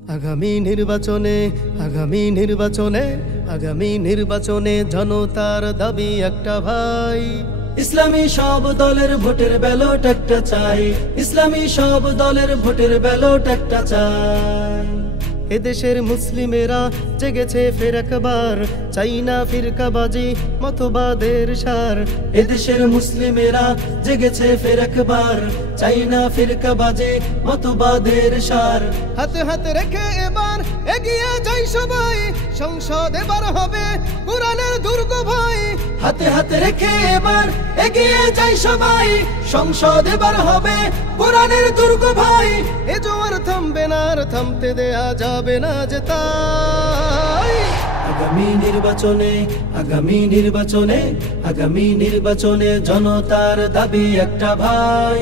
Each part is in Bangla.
আগামী নির্বাচনে জনতার দাবি একটা ভাই, ইসলামী সব দলের ভোটের ব্যালট একটা চাই, ইসলামী সব দলের ভোটের ব্যালট একটা চাই। এদেশের মুসলিমেরা জেগেছে ফের একবার, চাই না ফিরকাবাজি মতবাদের সার। এদেশের মুসলিমেরা জেগেছে ফের একবার, চাই না ফিরকাবাজি মতবাদের সার। হাতে হাতে রেখে এবার এগিয়ে যাই সবাই, সংসদ এবার হবে কোরআনের দুর্গ ভাই। হাতে হাতে রেখে এবার এগিয়ে যাই সবাই, সংসদ এবার হবে কোরআনের দুর্গ ভাই। এ জোয়ার থামবে না, আর থামতে দেয়া যাবে না যে তাই। আগামী নির্বাচনে জনতার দাবি একটা ভাই,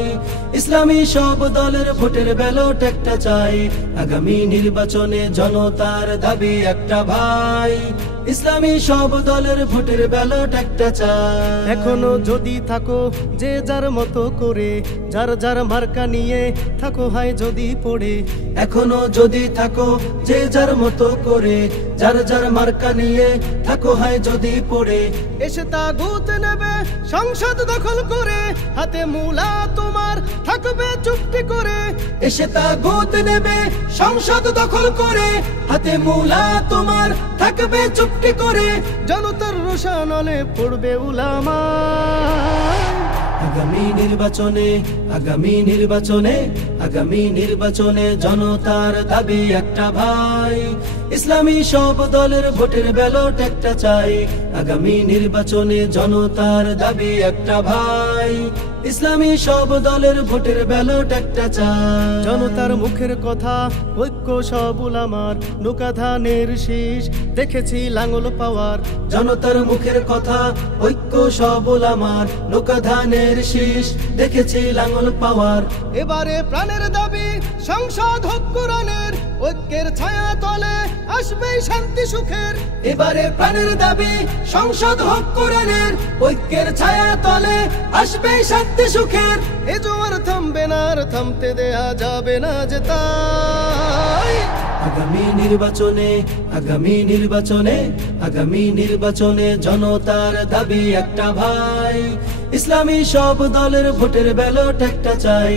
ইসলামী সব দলের ভোটের ব্যালট একটা চাই। আগামী নির্বাচনে জনতার দাবি একটা ভাই, ইসলামী সব দলের ভোটের ব্যালট একটা চাই। এখনো যদি থাকো যে যার মতো করে, যার যার মার্কা নিয়ে থাকো হয় যদি পড়ে। এখনো যদি থাকো যে যার মতো করে, যার যার মার্কা নিয়ে থাকো হয় যদি পড়ে। এসে তাগুত নেবে সংসদ দখল করে, হাতে মুলা তোমার থাকবে চুপটি করে। এসে তাগুত নেবে সংসদ দখল করে, হাতে মুলা তোমার থাকবে চুপটি করে। জনতার রোশানলে পড়বে উলামা। আগামী নির্বাচনে জনতার দাবি একটা ভাই, ইসলামী সব দলের ভোটের ব্যালট একটা চাই। আগামী নির্বাচনে জনতার দাবি একটা ভাই, ইসলামী সব দলের ভোটের ব্যালট একটা চাই। জনতার মুখের কথা ঐক্য সব উলামার, নৌকা ধানের শীষ দেখেছি লাঙল পাওয়ার। জনতার মুখের কথা ঐক্য সব উলামার, নৌকা ধানের শীষ দেখেছি লাঙল পাওয়ার। এবারে প্রাণের দাবি সংসদ হোক কোরআনের, ঐক্যের ছায়া তলে আসবে শান্তি সুখের। এবারে প্রাণের দাবি সংসদ হোক কোরআনের, ঐক্যের ছায়া তলে আসবে শান্তি সুখের। এ জোয়ার থামবে না, আর থামতে দেয়া যাবে না যে তাই। আগামী নির্বাচনে জনতার দাবি একটা ভাই, ইসলামী সব দলের ভোটের ব্যালট একটা চাই।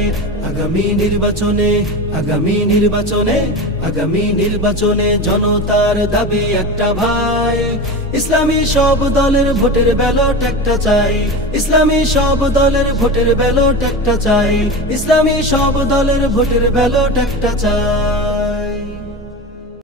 আগামী নির্বাচনে জনতার দাবি একটা ভাই, ইসলামী সব দলের ভোটের ব্যালট একটা চাই। ইসলামী সব দলের ভোটের ব্যালট একটা চাই। ইসলামী সব দলের ভোটের ব্যালট একটা চাই।